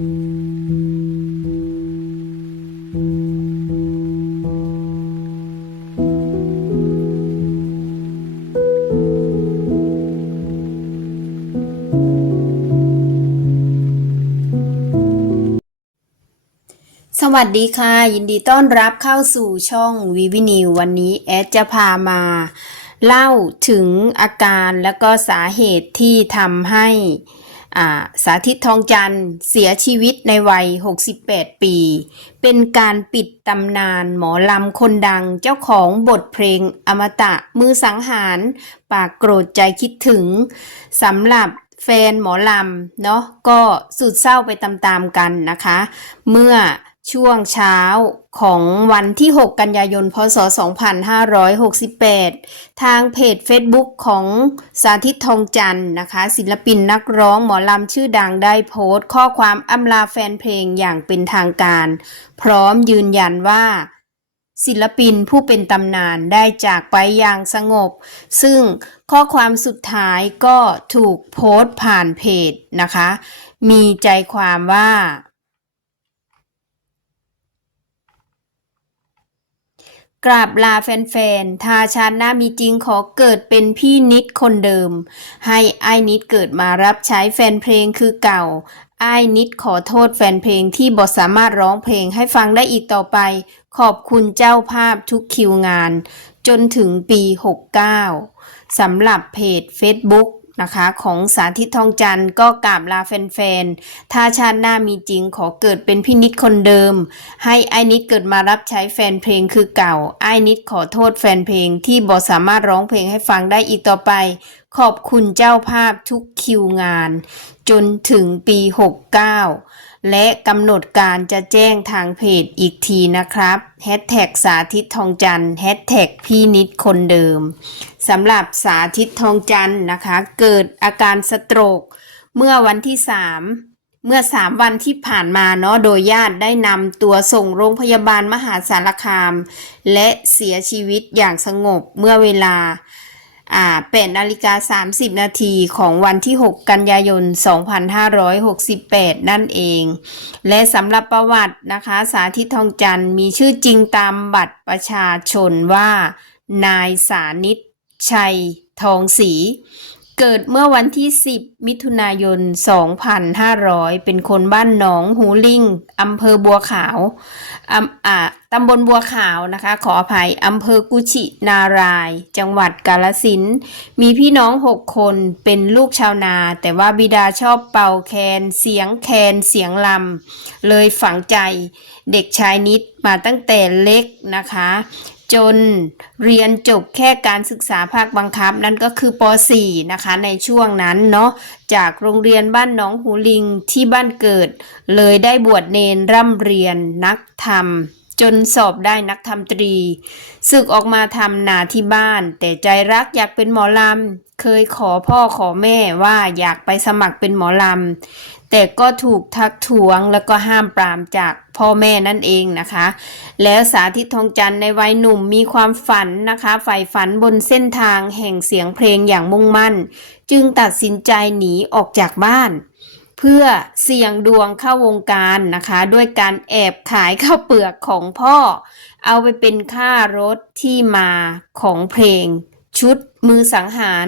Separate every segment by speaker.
Speaker 1: สวัสดีค่ะ ยินดีต้อนรับเข้าสู่ช่องวิวินิววันนี้แอดจะพามา เล่าถึงอาการและก็สาเหตุที่ทำให้ สาธิตทองจันทร์เสียชีวิตในวัย 68 ปี เป็นการปิดตำนานหมอลำคนดังเจ้าของบทเพลงอมตะมือสังหาร ปากโกรธใจคิดถึงสำหรับแฟนหมอลำเนาะก็สุดเศร้าไปตามๆกันนะคะ เมื่อช่วงเช้า ของวันที่ 6 กันยายน พศ 2568 ทางเพจ Facebook ของสาธิตทองจันทร์นะคะ ศิลปินนักร้องหมอลำชื่อดังได้โพสต์ ข้อความอำลาแฟนเพลงอย่างเป็นทางการ พร้อมยืนยันว่า ศิลปินผู้เป็นตำนานได้จากไปอย่างสงบ ซึ่งข้อความสุดท้ายก็ถูกโพสต์ผ่านเพจนะคะ มีใจความว่า กราบลาแฟนๆ ถ้าชาติหน้ามีจริงขอเกิดเป็นพี่นิดคนเดิม ให้ไอ้ายนิดเกิดมารับใช้แฟนเพลงคือเก่า ไอ้ายนิดขอโทษแฟนเพลงที่บ่สามารถร้องเพลงให้ฟังได้อีกต่อไป ขอบคุณเจ้าภาพทุกคิวงาน จนถึงปี 69สำหรับเพจ Facebook นะคะของสาธิตทองจันทร์ก็กราบลาแฟนๆ ถ้าชาติหน้ามีจริงขอเกิดเป็นพี่นิดคนเดิม ให้ไอ้นิดเกิดมารับใช้แฟนเพลงคือเก่า ไอ้นิดขอโทษแฟนเพลงที่บ่สามารถร้องเพลงให้ฟังได้อีกต่อไป ขอบคุณเจ้าภาพทุกคิวงาน จนถึงปี 69 และกำหนดการจะแจ้งทางเพจอีกทีนะครับแฮชแท็กสาธิตทองจันแฮชแท็กพี่นิดคนเดิมสำหรับสาธิตทองจันนะคะ เกิดอาการสโตรก เมื่อวันที่ 3เมื่อ 3 วันที่ผ่านมาเนาะโดยญาติได้นำตัวส่งโรงพยาบาลมหาสารคาม และเสียชีวิตอย่างสงบเมื่อเวลา อ่า8นาฬิกา30 นาทีของวันที่ 6 กันยายน 2568 นั่นเอง และสำหรับประวัตินะคะ สาธิตทองจันทร์มีชื่อจริงตามบัตรประชาชนว่า นายสานิตชัยทองศรี เกิดเมื่อวันที่ 10 มิถุนายน 2500 เป็นคนบ้านหนองหูลิงอำเภอบัวขาวอำอ่าตำบลบัวขาวนะคะ ขออภัยอำเภอกุชินาราย จังหวัดกาลสิน มีพี่น้อง 6 คนเป็นลูกชาวนา แต่ว่าบิดาชอบเป่าแคน เสียงแคนเสียงลำเลยฝังใจเด็กชายนิดมาตั้งแต่เล็กนะคะ จนเรียนจบแค่การศึกษาภาคบังคับ นั่นก็คือป .4 นะคะในช่วงนั้นเนาะจากโรงเรียนบ้านหนองหูลิงที่บ้านเกิด เลยได้บวชเนนร่ำเรียนนักธรรม จนสอบได้นักธรรมตรีศึกออกมาทำนาที่บ้าน แต่ใจรักอยากเป็นหมอลำ เคยขอพ่อขอแม่ว่าอยากไปสมัครเป็นหมอลำ แต่ก็ถูกทักท้วงแล้วก็ห้ามปรามจากพ่อแม่นั่นเองนะคะ แล้วสาธิตทองจันทร์ในวัยหนุ่มมีความฝันนะคะใฝ่ฝันบนเส้นทางแห่งเสียงเพลงอย่างมุ่งมั่น จึงตัดสินใจหนีออกจากบ้าน เพื่อเสี่ยงดวงเข้าวงการนะคะ ด้วยการแอบขายข้าวเปลือกของพ่อ เอาไปเป็นค่ารถที่มาของเพลงชุดมือสังหาร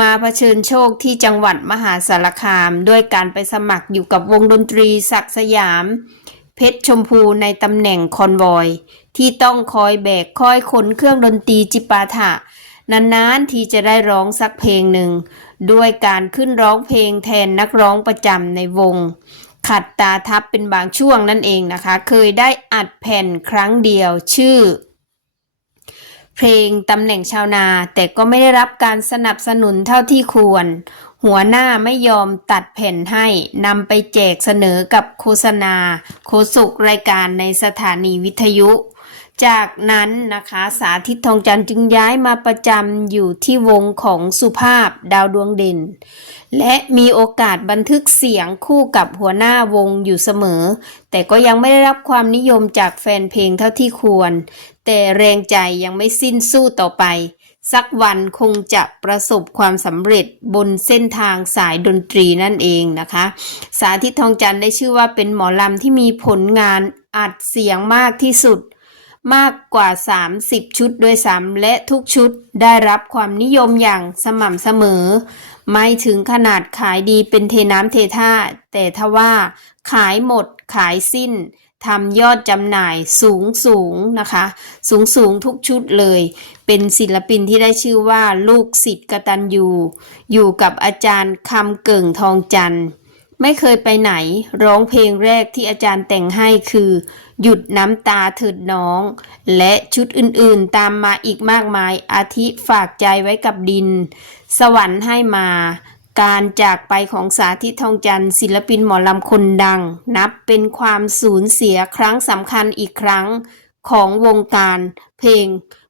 Speaker 1: มาเผชิญโชคที่จังหวัดมหาสารคาม ด้วยการไปสมัครอยู่กับวงดนตรีศักสยาม เพชรชมพูในตำแหน่งคอนวอย ที่ต้องคอยแบกคอยขนเครื่องดนตรีจิปาถะ นานๆ ที่จะได้ร้องสักเพลงหนึ่ง ด้วยการขึ้นร้องเพลงแทนนักร้องประจำในวง ขัดตาทับเป็นบางช่วงนั่นเองนะคะ เคยได้อัดแผ่นครั้งเดียวชื่อ เพลงตำแหน่งชาวนา แต่ก็ไม่ได้รับการสนับสนุนเท่าที่ควร หัวหน้าไม่ยอมตัดแผ่นให้นำไปแจกเสนอกับโฆษณาโฆษกรายการในสถานีวิทยุ จากนั้นนะคะสาธิตทองจันทร์จึงย้ายมาประจำอยู่ที่วงของสุภาพดาวดวงเด่น และมีโอกาสบันทึกเสียงคู่กับหัวหน้าวงอยู่เสมอ แต่ก็ยังไม่ได้รับความนิยมจากแฟนเพลงเท่าที่ควร แต่แรงใจยังไม่สิ้นสู้ต่อไป สักวันคงจะประสบความสำเร็จบนเส้นทางสายดนตรีนั่นเองนะคะ สาธิตทองจันทร์ได้ชื่อว่าเป็นหมอลำที่มีผลงานอัดเสียงมากที่สุด มากกว่า 30 ชุดโดยซ้ำและทุกชุดได้รับความนิยมอย่างสม่ำเสมอ ไม่ถึงขนาดขายดีเป็นเทน้ำเทท่า แต่ทว่าขายหมดขายสิ้นทำยอดจำหน่ายสูงสูงนะคะ สูงสูงทุกชุดเลย เป็นศิลปินที่ได้ชื่อว่าลูกศิษย์กตัญญูอยู่กับอาจารย์คำเกิ่งทองจันทร์ ไม่เคยไปไหน ร้องเพลงแรกที่อาจารย์แต่งให้คือ หยุดน้ำตาเถิดน้อง และชุดอื่นๆตามมาอีกมากมายอาทิฝากใจไว้กับดิน สวรรค์ให้มา การจากไปของสาธิตทองจันทร์ศิลปินหมอลำคนดัง นับเป็นความสูญเสียครั้งสำคัญอีกครั้งของวงการเพลง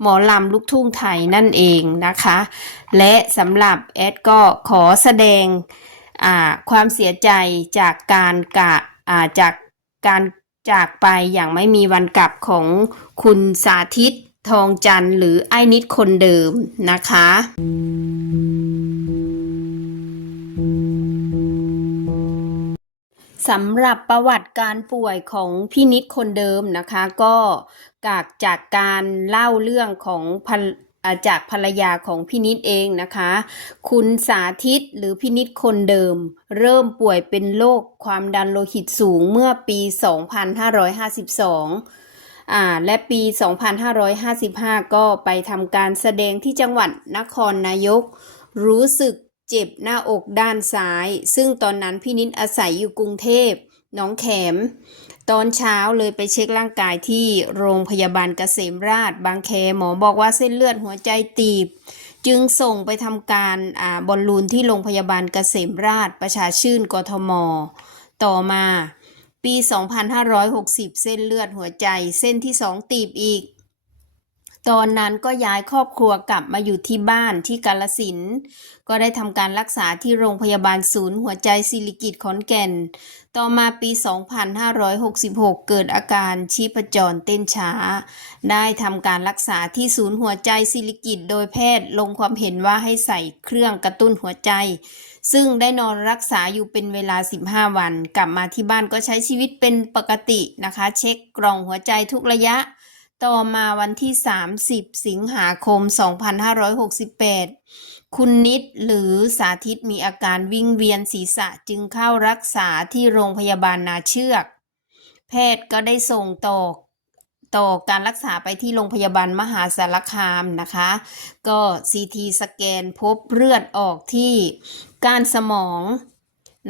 Speaker 1: หมอลำลูกทุ่งไทยนั่นเองนะคะ และสำหรับแอดก็ขอแสดง ความเสียใจจากการกะจากการจากไปอย่างไม่มีวันกลับของคุณสาธิตทองจันทร์หรือไอ้นิดคนเดิมนะคะ สำหรับประวัติการป่วยของพี่นิดคนเดิมนะคะ ก็จากจากการเล่าเรื่องของ จากภรรยาของพี่นิดเองนะคะ คุณสาธิตหรือพี่นิดคนเดิม เริ่มป่วยเป็นโรคความดันโลหิตสูงเมื่อปี 2552อ่าและปี 2555 ก็ไปทำการแสดงที่จังหวัดนครนายก รู้สึกเจ็บหน้าอกด้านซ้าย ซึ่งตอนนั้นพี่นิดอาศัยอยู่กรุงเทพน้องแขม ตอนเช้าเลยไปเช็คร่างกายที่โรงพยาบาลเกษมราช บางแคหมอบอกว่าเส้นเลือดหัวใจตีบ จึงส่งไปทำการอาบอลลูนที่โรงพยาบาลเกษมราช ประชาชื่นกทม ต่อมาปี 2560 เส้นเลือดหัวใจ เส้นที่2ตีบอีก ตอนนั้นก็ย้ายครอบครัวกลับมาอยู่ที่บ้านที่กาลสินก็ได้ทำการรักษาที่โรงพยาบาลศูนย์หัวใจศิริกิตขอนแก่น ต่อมาปี 2566 เกิดอาการชีพจรเต้นช้า ได้ทำการรักษาที่ศูนย์หัวใจศิริกิตโดยแพทย์ลงความเห็นว่าให้ใส่เครื่องกระตุ้นหัวใจ ซึ่งได้นอนรักษาอยู่เป็นเวลา 15 วัน กลับมาที่บ้านก็ใช้ชีวิตเป็นปกตินะคะ เช็คกล่องหัวใจทุกระยะ ต่อมาวันที่ 30 สิงหาคม 2568 คุณนิดหรือสาธิตมีอาการวิงเวียนศีรษะจึงเข้ารักษาที่โรงพยาบาลนาเชือก แพทย์ก็ได้ส่งต่อต่อการรักษาไปที่โรงพยาบาลมหาสารคามนะคะ ก็ซีทีสแกนพบเลือดออกที่ก้านสมอง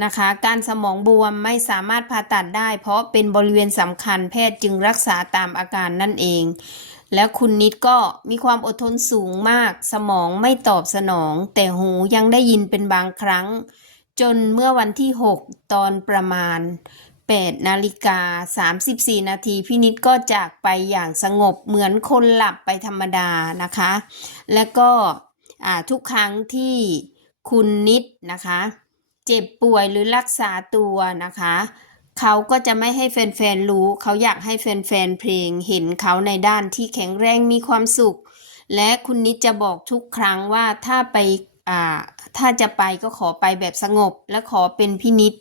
Speaker 1: นะคะ การสมองบวมไม่สามารถผ่าตัดได้ เพราะเป็นบริเวณสำคัญแพทย์จึงรักษาตามอาการนั่นเอง แล้วคุณนิดก็มีความอดทนสูงมาก สมองไม่ตอบสนอง แต่หูยังได้ยินเป็นบางครั้ง จนเมื่อวันที่ 6 ตอนประมาณ8นาฬิกา34 นาทีพี่นิดก็จากไปอย่างสงบเหมือนคนหลับไปธรรมดานะคะ แล้วก็ทุกครั้งที่คุณนิดนะคะ เจ็บป่วยหรือรักษาตัวนะคะ เขาก็จะไม่ให้แฟนๆรู้ เขาอยากให้แฟนๆเพลงเห็นเขาในด้านที่แข็งแรงมีความสุข และคุณนิดจะบอกทุกครั้งว่าถ้าไปาถ้าจะไปก็ขอไปแบบสงบ และขอเป็นพินิษ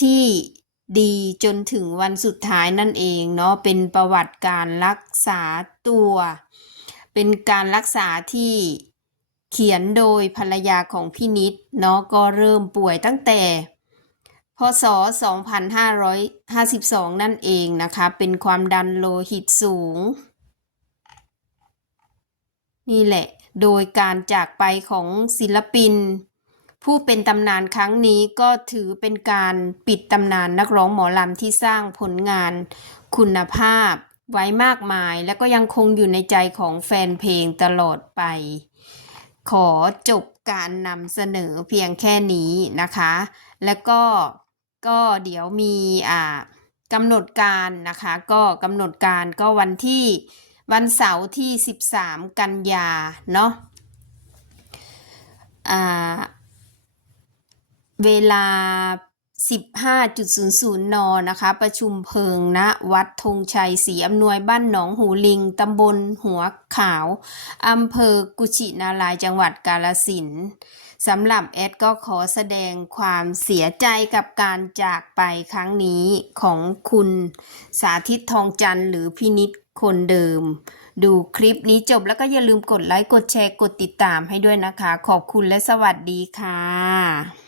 Speaker 1: ที่ดีจนถึงวันสุดท้ายนั่นเองเนาะเป็นประวัติการรักษาตัว เป็นการรักษาที่ เขียนโดยภรรยาของพี่นิดเนาะก็เริ่มป่วยตั้งแต่พศ 2552 นั่นเองนะคะ เป็นความดันโลหิตสูง นี่แหละ โดยการจากไปของศิลปิน ผู้เป็นตำนานครั้งนี้ก็ถือเป็นการปิดตำนานนักร้องหมอลำที่สร้างผลงานคุณภาพไว้มากมาย และก็ยังคงอยู่ในใจของแฟนเพลงตลอดไป ขอจบการนำเสนอเพียงแค่นี้นะคะ แล้วก็ก็เดี๋ยวมีอ่ากำหนดการนะคะ ก็กำหนดการก็วันที่วันเสาร์ที่ 13 กันยาเนาะอ่าเวลา 15.00 น นะคะ ประชุมเพลิงณวัดธงชัยศรีอำนวยบ้านหนองหูลิง ตำบลหัวขาวอำเภอกุชินารายจังหวัดกาลสินสำหรับแอดก็ขอแสดงความเสียใจกับการจากไปครั้งนี้ของคุณสาธิตทองจันทร์หรือพินิษคนเดิม ดูคลิปนี้จบแล้วก็อย่าลืมกดไลค์กดแชร์กดติดตามให้ด้วยนะคะ ขอบคุณและสวัสดีค่ะ